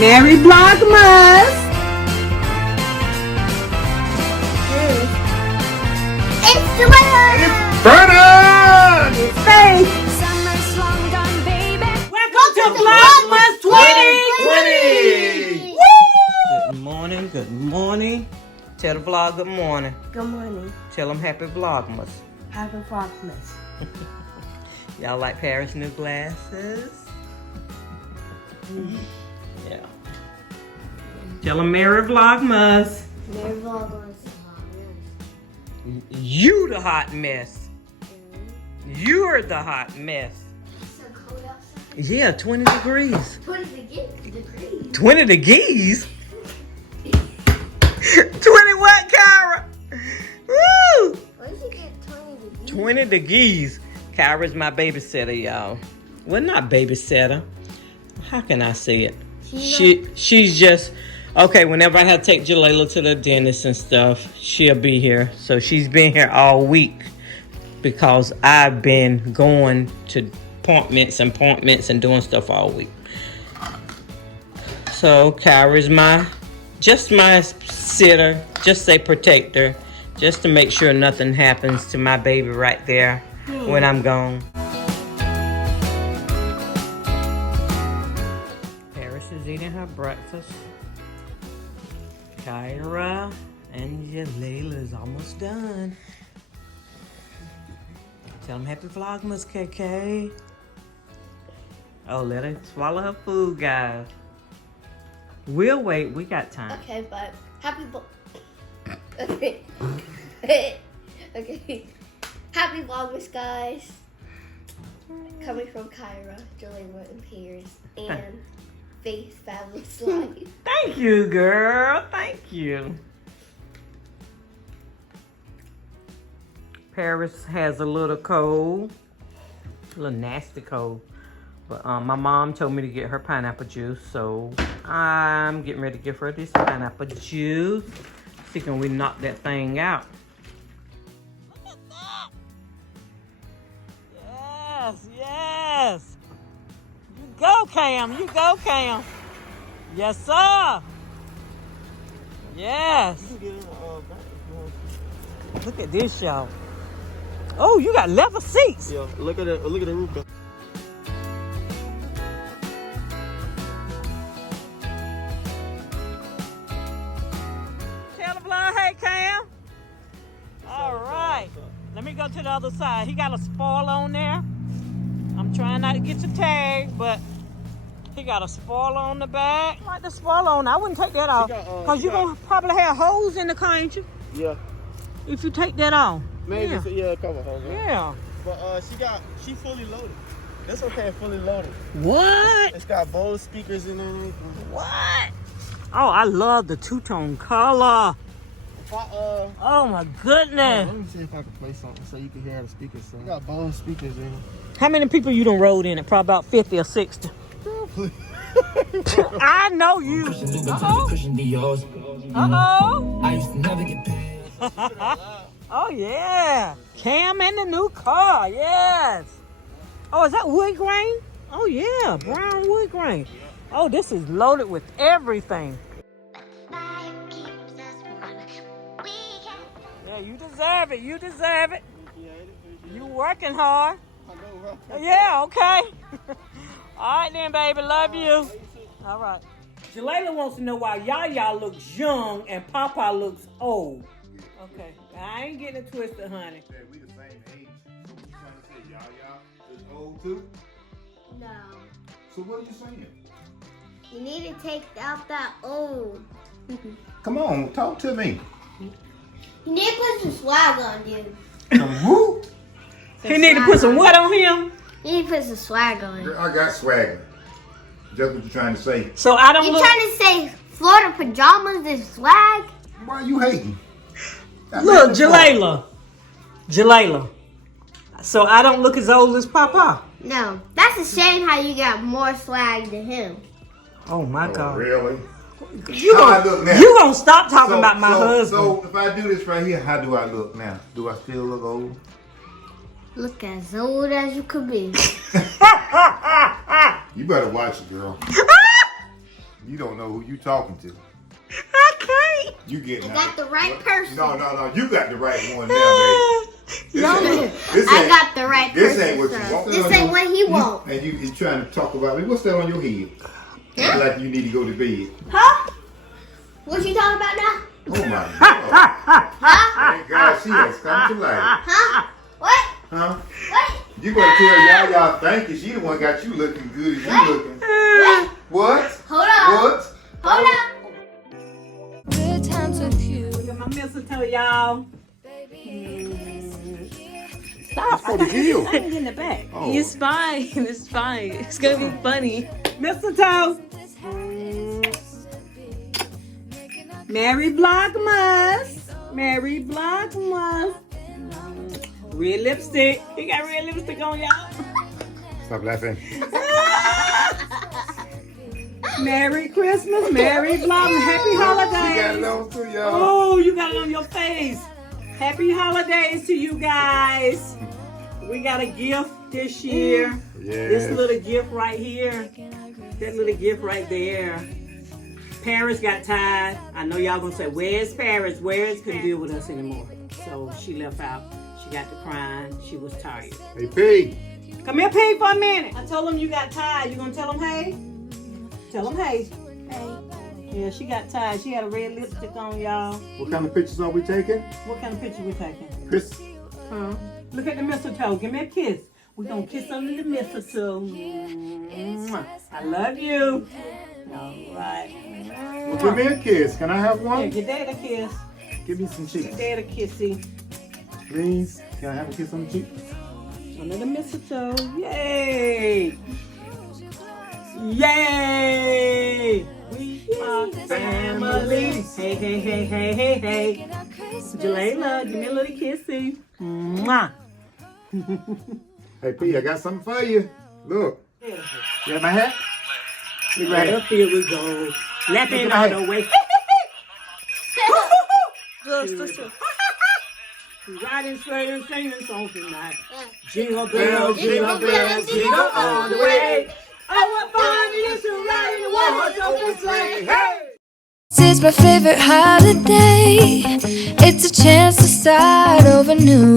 Merry Vlogmas! It's the winner! It's Bernard! It's Faith! Summer's long gone, baby. Welcome to Vlogmas 2020! 20! Good morning, good morning. Tell the vlog good morning. Good morning. Tell them happy Vlogmas. Happy Vlogmas. Y'all like Paris' new glasses? Yeah. Tell them Merry Vlogmas. Merry Vlogmas. You the hot mess. You're the hot mess. It's so cold outside. Yeah, 20 degrees. 20 degrees. 20 degrees? 20 what, Kyra? Woo! Where did you get 20 degrees? 20 degrees. Kyra's my babysitter, y'all. Well, not babysitter. How can I say it? She's just, okay, whenever I have to take Jalila to the dentist and stuff, she'll be here. So she's been here all week because I've been going to appointments and doing stuff all week. So Kyra's just my sitter, just say protector, just to make sure nothing happens to my baby right there when I'm gone. Paris is eating her breakfast. Kyra and Layla's almost done. Tell them happy Vlogmas, KK. Oh, let her swallow her food, guys. We'll wait. We got time. Okay, but Okay. Okay. Happy Vlogmas, guys. Coming from Kyra, Jalila, and Paris, and Faith Fabulous Life. Thank you, girl. Thank you. Paris has a little cold. A little nasty cold. But my mom told me to get her pineapple juice, so I'm getting ready to give her this pineapple juice. See, can we knock that thing out? Look at that! Yes, yes! You go, Cam! You go, Cam! Yes, sir! Yes! Look at this, y'all. Oh, you got leather seats! Yeah, look at the roof. Hey, Cam. All right. Let me go to the other side. He got a spoiler on there. I'm trying not to get your tag, but he got a spoiler on the back. Like the spoiler on, I wouldn't take that off. Because you're going to probably have holes in the car, ain't you? Yeah. If you take that off. Maybe, yeah, a couple holes. Yeah. But she fully loaded. That's okay, fully loaded. What? It's got Bose speakers in it. What? Oh, I love the two-tone color. Oh my goodness. Let me see if I can play something so you can hear the speakers. So. Got Bose speakers in it. How many people you done rode in it? Probably about 50 or 60. I know you. Uh-oh. Uh-oh. I used to never get paid. Oh, yeah. Cam and the new car. Yes. Oh, is that wood grain? Oh, yeah. Brown wood grain. Oh, this is loaded with everything. Yeah, you deserve it. You deserve it. You working hard. Yeah, okay. All right then, baby. Love you. All right. Jalila wants to know why Yaya looks young and Papa looks old. Okay. I ain't getting it twisted, honey. Yeah, we the same age. So what you trying to say? Yaya is old too? No. So what are you saying? You need to take out that old. Come on, talk to me. You need to put some swag on you. Some who? He need to put some what on him? You need to put some swag on you. Girl, I got swagger. That's what you're trying to say. So I don't You look... trying to say Florida pajamas is swag? Why are you hating? Look, Jalila. So I don't look as old as Papa. No. That's a shame how you got more swag than him. Oh my Oh, God. really? You How I look now? gonna stop talking about my husband. So if I do this right here, how do I look now? Do I still look old? Look as old as you could be. You better watch it, girl. You don't know who you talking to. Okay. You getting I got the right person. No. You got the right one now, baby. I got the right person. This ain't what you want. This ain't what he wants. And you trying to talk about me. What's that on your head? Huh? Like you need to go to bed. Huh? What you talking about now? Oh my God. Thank God she has come to life. Huh? What? Huh? What? You better tell y'all thank you. She the one got you looking good as you looking. What? What? Hold on. What? Hold on. Good times with you. Look at my mistletoe, y'all. Stop for the heel. I ain't in the back. Oh. It's fine. It's fine. It's gonna be funny. Mistletoe. Merry Vlogmas. Merry Vlogmas. Red lipstick. He got red lipstick on, y'all. Stop laughing. Merry Christmas. Merry Vlogmas. Happy She got it holidays. on too, y'all. Oh, you got it on your face. Happy holidays to you guys. We got a gift this year. This Yes. little gift right here. That little gift right there. Paris got tired. I know y'all gonna say, where's Paris? Where's couldn't deal with us anymore. So she left out. She got to crying. She was tired. Hey, P. Come here, Pete, for a minute. I told him you got tired. You gonna tell him hey? Tell him hey. Hey. Yeah, she got tired. She had a red lipstick on, y'all. What kind of pictures are we taking? What kind of picture we taking? Chris. Huh? Look at the mistletoe. Give me a kiss. We're gonna kiss under the mistletoe. Mwah. I love you. All right. Well, give me a kiss. Can I have Yeah, one? give Dad a kiss. Give me some Give cheeks. Dad a kissy. Please. Can I have a kiss on the cheek? Under the mistletoe. Yay! Yay! We are family. Hey, hey, hey, hey, hey, hey. Jalayla, give me a little kissy. Mwah. Hey, P, I got something for you. Look. You have my hat? Look right Up here. here we go. Left hand Look all at the way. Riding straight and singing songs tonight. Jingle bells, jingle bells, jingle all the way. Oh, what fun it is to ride in a one-horse open sleigh. Hey! This is my favorite holiday. It's a chance to start over new.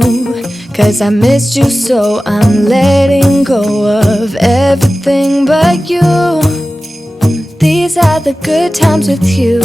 Cause I missed you, so I'm letting go of everything but you. These are the good times with you.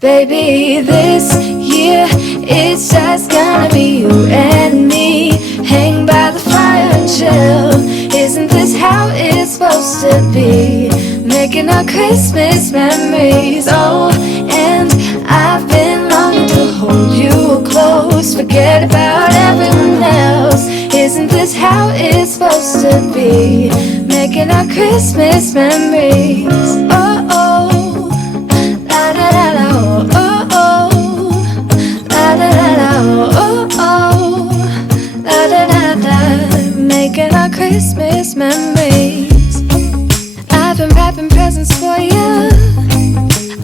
Baby, this year it's just gonna be you and me. Hang by the fire and chill. Isn't this how it's supposed to be? Making our Christmas memories. Oh, and I've been longing to hold you close. Forget about everyone else. Isn't this how it's supposed to be? Making our Christmas memories. Oh, oh, la da da da, oh, oh, oh, la da da da, oh, oh, la da da da. Making our Christmas memories. I've been wrapping presents for you.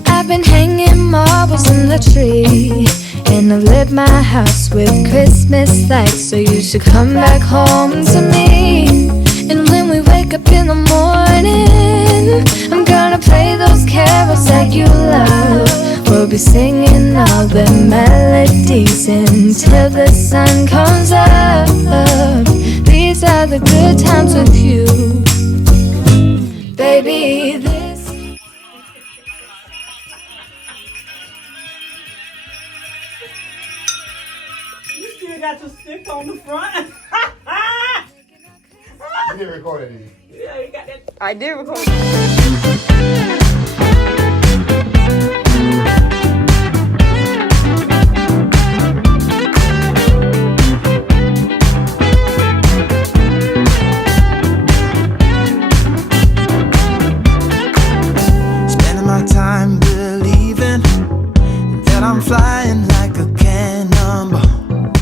I've been hanging marbles in the tree. And I've lit my house with Christmas lights. So you should come back home to me. And when we wake up in the morning, I'm gonna play those carols that you love. We'll be singing all the melodies until the sun comes up. These are the good times with you. Baby, this You still got your stick on the front. You didn't record it, did you? Yeah, you got that. I did record.